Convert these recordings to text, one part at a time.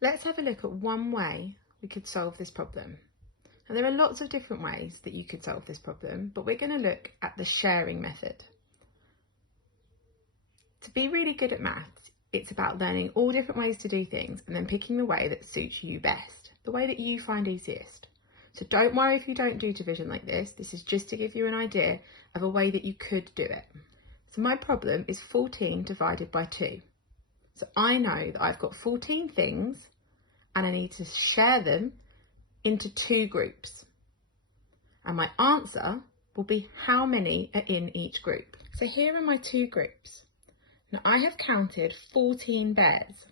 Let's have a look at one way we could solve this problem. And there are lots of different ways that you could solve this problem, but we're going to look at the sharing method. To be really good at maths, it's about learning all different ways to do things and then picking the way that suits you best, the way that you find easiest. So don't worry if you don't do division like this. This is just to give you an idea of a way that you could do it. So my problem is 14 divided by 2. So I know that I've got 14 things and I need to share them into 2 groups. And my answer will be how many are in each group. So here are my 2 groups. Now I have counted 14 bears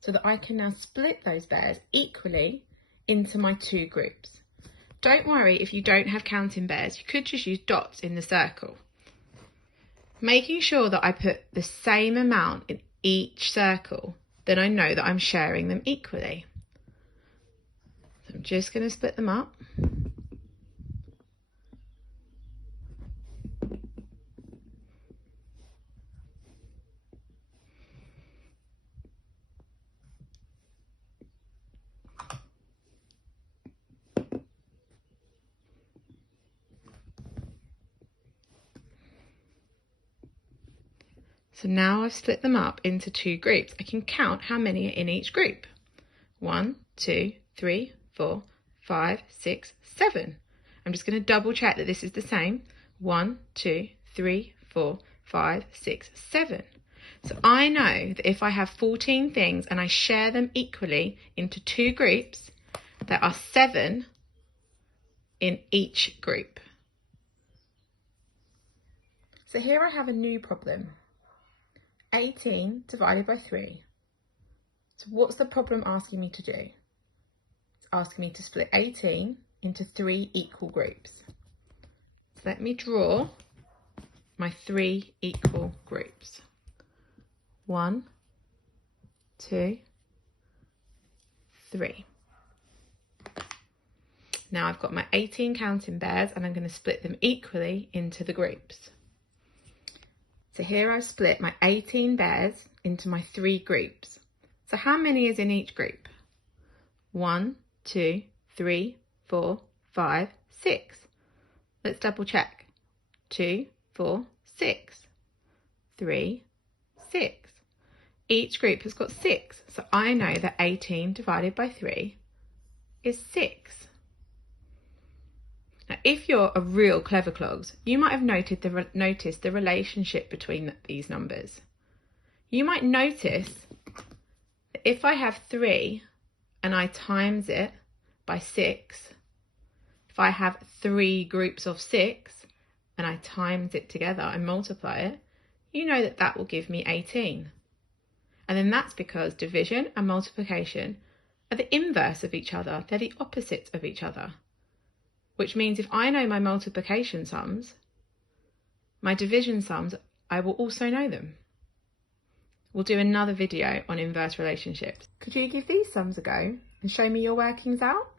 so that I can now split those bears equally into my 2 groups. Don't worry if you don't have counting bears, you could just use dots in the circle. Making sure that I put the same amount in each circle, then I know that I'm sharing them equally. So I'm just going to split them up. So now I've split them up into 2 groups. I can count how many are in each group. 1, 2, 3, 4, 5, 6, 7. I'm just going to double check that this is the same. 1, 2, 3, 4, 5, 6, 7. So I know that if I have 14 things and I share them equally into 2 groups, there are 7 in each group. So here I have a new problem. 18 divided by 3. So what's the problem asking me to do? It's asking me to split 18 into 3 equal groups. So let me draw my 3 equal groups. 1, 2, 3. Now I've got my 18 counting bears and I'm going to split them equally into the groups. So here I've split my 18 bears into my 3 groups. So how many is in each group? 1, 2, 3, 4, 5, 6. Let's double check. 2, 4, 6. 3, 6. Each group has got 6. So I know that 18 divided by 3 is 6. Now, if you're a real clever clogs, you might have noticed the relationship between these numbers. You might notice that if I have 3 and I times it by 6, if I have 3 groups of 6 and I times it together and multiply it, you know that that will give me 18. And then that's because division and multiplication are the inverse of each other. They're the opposites of each other. Which means if I know my multiplication sums, my division sums, I will also know them. We'll do another video on inverse relationships. Could you give these sums a go and show me your workings out?